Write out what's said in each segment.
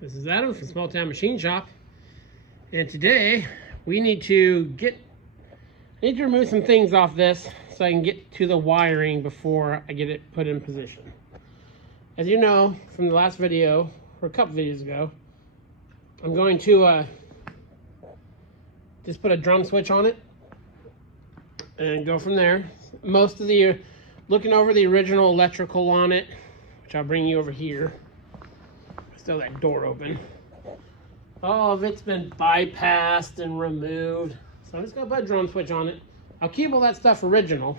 This is Adam from Small Town Machine Shop, and today we need to remove some things off this so I can get to the wiring before I get it put in position. As you know from the last video, or a couple videos ago, I'm going to just put a drum switch on it and go from there. Most of the looking over the original electrical on it, which I'll bring you over here. Still that door open. All of it's been bypassed and removed. So I'm just gonna put a drum switch on it. I'll keep all that stuff original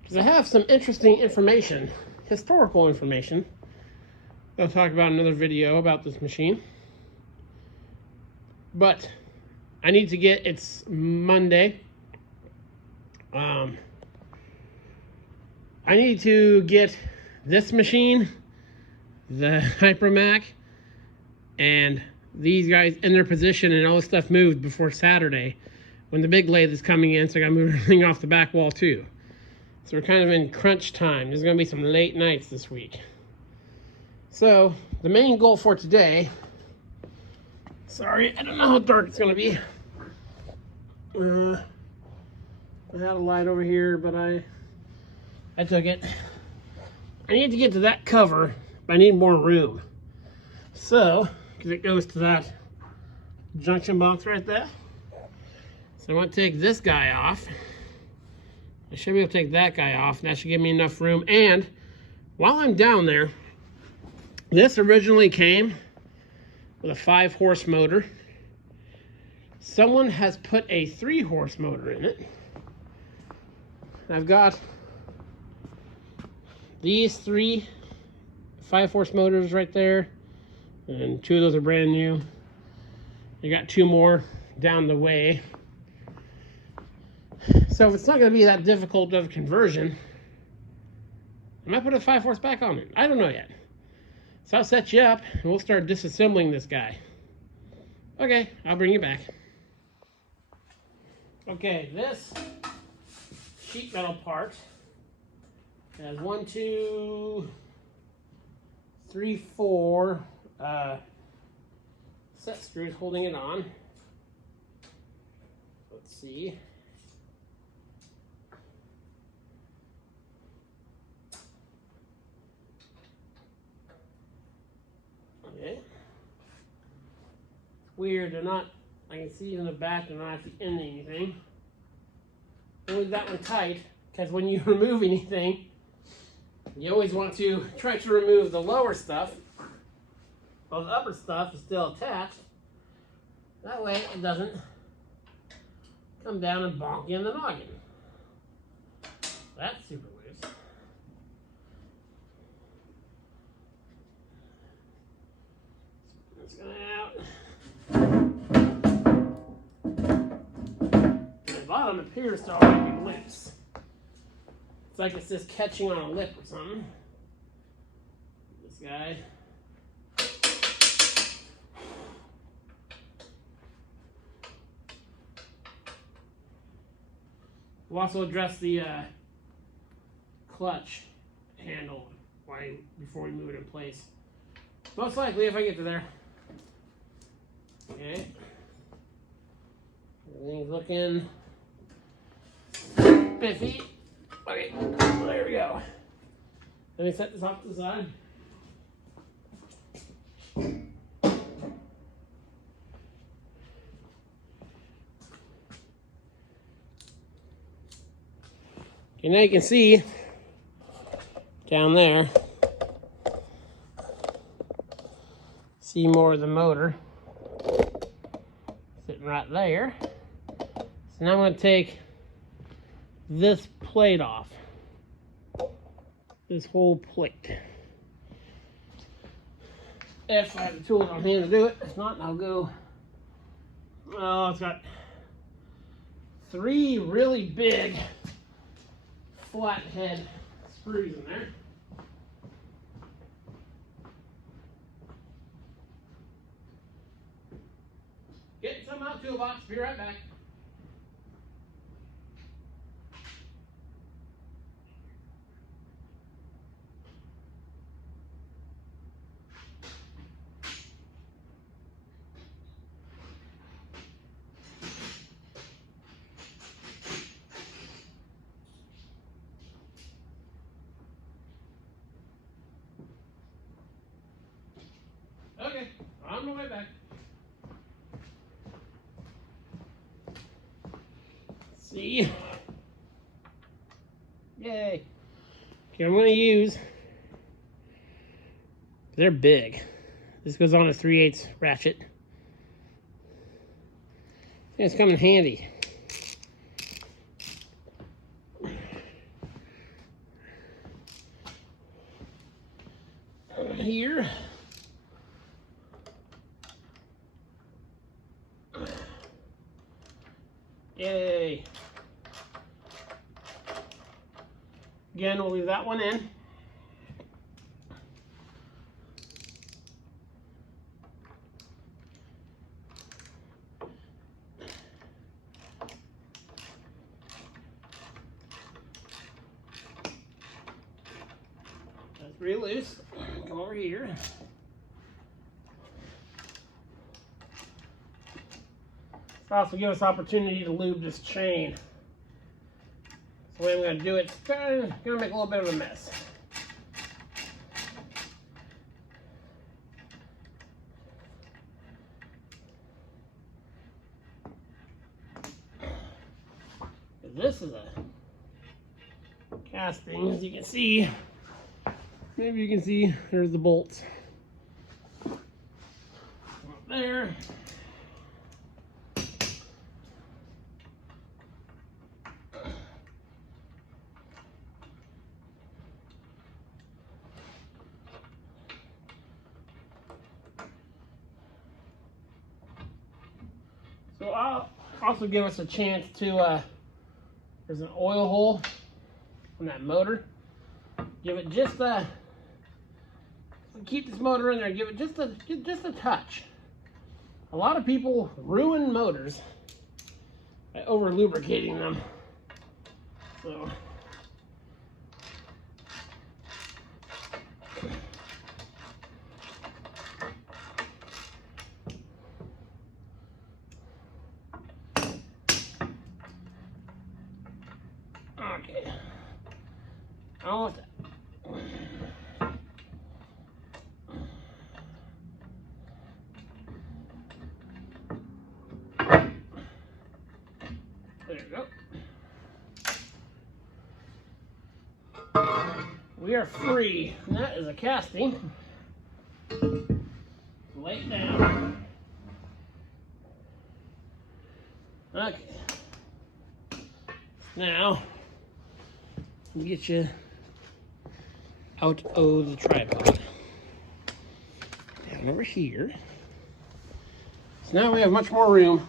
because I have some interesting information, historical information. I'll talk about in another video about this machine. But I need to get, it's Monday. I need to get this machine, the Hypermac, and these guys in their position and all this stuff moved before Saturday when the big lathe is coming in, so I gotta move everything off the back wall too. So we're kind of in crunch time. There's gonna be some late nights this week. So the main goal for today, sorry, I don't know how dark it's gonna be. I had a light over here, but I took it. I need to get to that cover, but I need more room. So, because it goes to that junction box right there. So I want to take this guy off. I should be able to take that guy off, and that should give me enough room. And while I'm down there, this originally came with a 5-horse motor. Someone has put a 3-horse motor in it. I've got these 3 5-horse motors right there, and 2 of those are brand new. You got 2 more down the way. So if it's not going to be that difficult of a conversion, I might put a 5-horse back on it. I don't know yet. So I'll set you up and we'll start disassembling this guy. Okay, I'll bring you back. Okay, this sheet metal part has 1, 2, 3, 4 set screws holding it on. Let's see. Okay. It's weird, they're not, I can see in the back, they're not at the end of anything. Leave that one tight, because when you remove anything, you always want to try to remove the lower stuff while the upper stuff is still attached. That way it doesn't come down and bonk you in the noggin. That's super loose. Let's get it out. The bottom appears to already be loose. It's like it's just catching on a lip or something. This guy. We'll also address the clutch handle before we move it in place. Most likely if I get to there. Okay. Everything's looking spiffy. Okay, there we go. Let me set this off to the side. Okay, now you can see down there, see more of the motor sitting right there. So now I'm going to take this plate off, this whole plate. If I have the tools on hand to do it. If not, I'll go, oh, it's got 3 really big flathead screws in there. Getting some out of the toolbox, be right back. see. Yay. Okay, I'm going to use, they're big. This goes on a 3/8 ratchet. It's coming handy. Over here. Yay. Again, we'll leave that one in. That's pretty loose. Come over here. Also give us opportunity to lube this chain. So the way I'm going to do it, it's going to make a little bit of a mess. This is a casting, as you can see. Maybe you can see there's the bolts. There. So I'll also give us a chance to, there's an oil hole on that motor. Give it just a, keep this motor in there, give it just a touch. A lot of people ruin motors by over lubricating them. So. Okay. Almost. There you go. We are free. And that is a casting. Lay it down. Okay. Now, let me get you out of the tripod. Down over here. So now we have much more room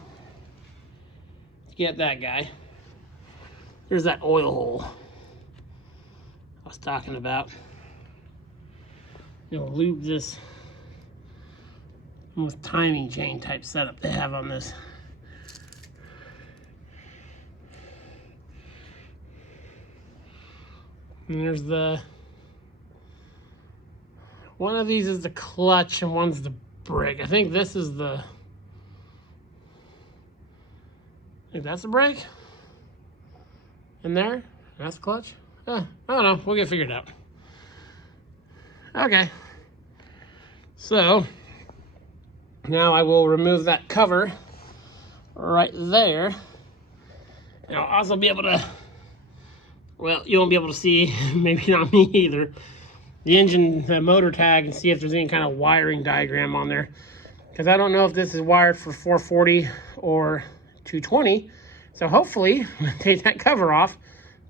to get that guy. There's that oil hole I was talking about. You know, lube this almost timing chain type setup they have on this. And there's the, one of these is the clutch and one's the brake. I think this is the, I think that's the brake in there. That's the clutch. I don't know, we'll get figured out. Okay, so now I will remove that cover right there. And I'll also be able to, well, you won't be able to see, maybe not me either, the engine, the motor tag, and see if there's any kind of wiring diagram on there. Because I don't know if this is wired for 440 or 220. So hopefully, when I take that cover off,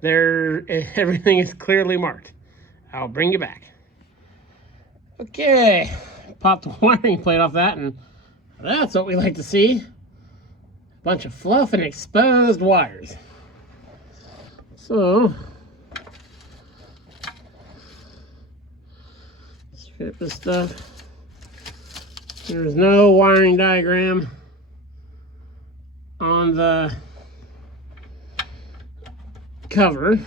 everything is clearly marked. I'll bring you back. Okay, pop the wiring plate off that, and that's what we like to see. A bunch of fluff and exposed wires. So, strip this stuff. There's no wiring diagram on the cover.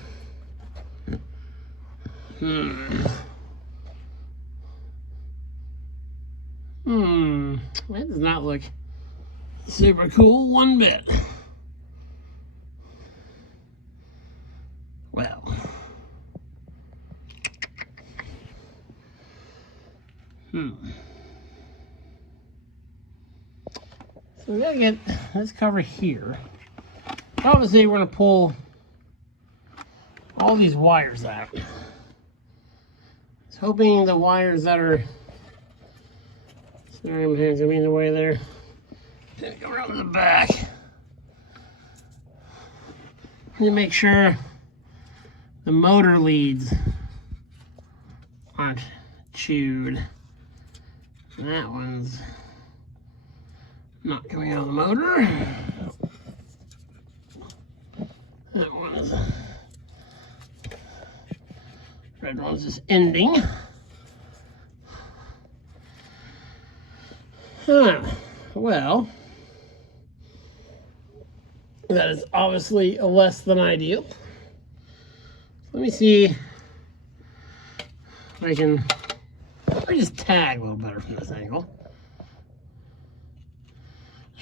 That does not look super cool one bit. Well, so we gotta get this cover here Obviously, we're going to pull all these wires out. I was hoping the wires that are... Sorry, my hand's going to be in the way there. Go around to the back. To make sure the motor leads aren't chewed. That one's not coming out of the motor. That one's... Red one's just ending. Well, that is obviously less than ideal. Let me see if I can just tag a little better from this angle.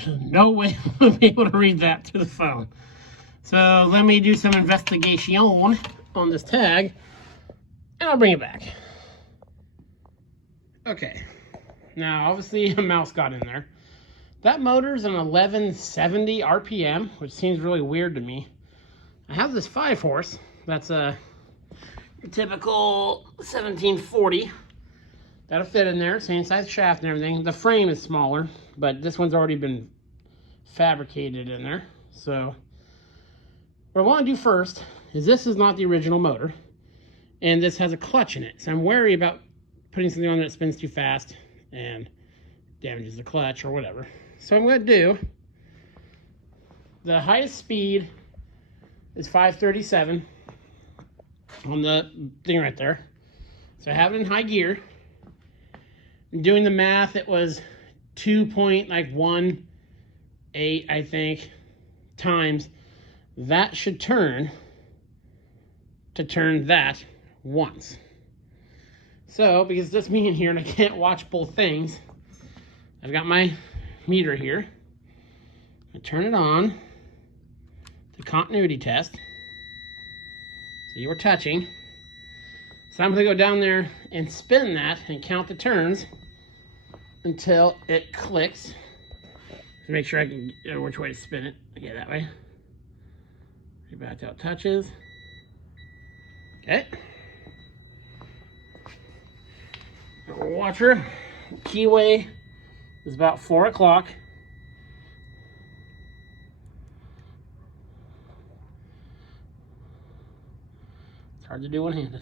There's no way we'll be able to read that through the phone. So let me do some investigation on this tag, and I'll bring it back. Okay, now obviously a mouse got in there. That motor's an 1170 RPM, which seems really weird to me. I have this 5-horse. That's a typical 1740. That'll fit in there, same size shaft and everything. The frame is smaller, but this one's already been fabricated in there. So what I want to do first is, this is not the original motor, and this has a clutch in it. So I'm wary about putting something on that spins too fast and damages the clutch or whatever. So I'm going to do, the highest speed is 537 on the thing right there. So I have it in high gear. Doing the math, it was 2.18, I think, times. That should turn that once. So, because it's just me in here and I can't watch both things, I've got my meter here. I turn it on to continuity test. So you were touching. So I'm going to go down there and spin that and count the turns until it clicks. To make sure I can get which way to spin it. Okay, that way. Back till it touches. Okay. Watcher. Keyway is about 4 o'clock. It's hard to do one-handed.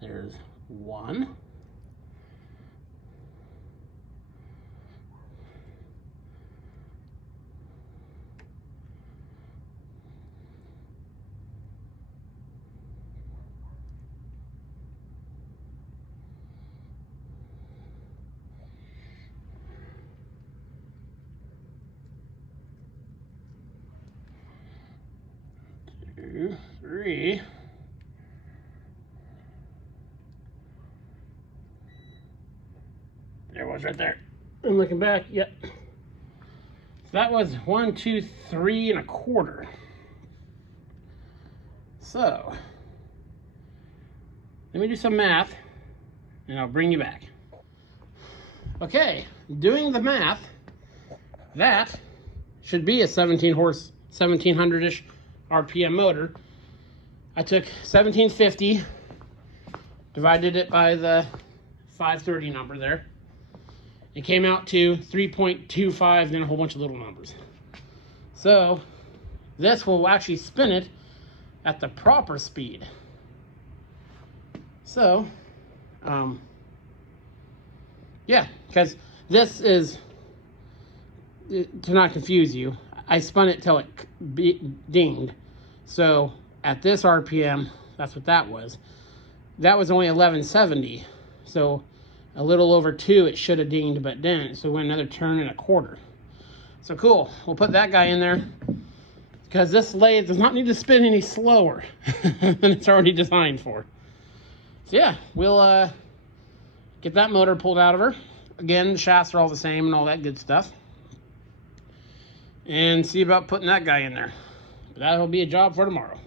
There's 1. Two, 3. There it was right there. I'm looking back. Yep. So that was 1, 2, 3 1/4. So let me do some math and I'll bring you back. Okay, doing the math, that should be a 17-horse, 1700-ish RPM motor. I took 1750, divided it by the 530 number there. It came out to 3.25, then a whole bunch of little numbers. So this will actually spin it at the proper speed. So, yeah, because this is, to not confuse you, I spun it till it dinged. So at this RPM, that's what that was. That was only 1170. So a little over 2, it should have dinged, but didn't. So we went another turn and 1/4. So cool. We'll put that guy in there because this lathe does not need to spin any slower than it's already designed for. So yeah, we'll get that motor pulled out of her. Again, the shafts are all the same and all that good stuff. And see about putting that guy in there. But that'll be a job for tomorrow.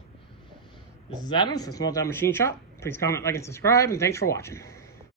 This is Adam from Small Town Machine Shop. Please comment, like, and subscribe, and thanks for watching.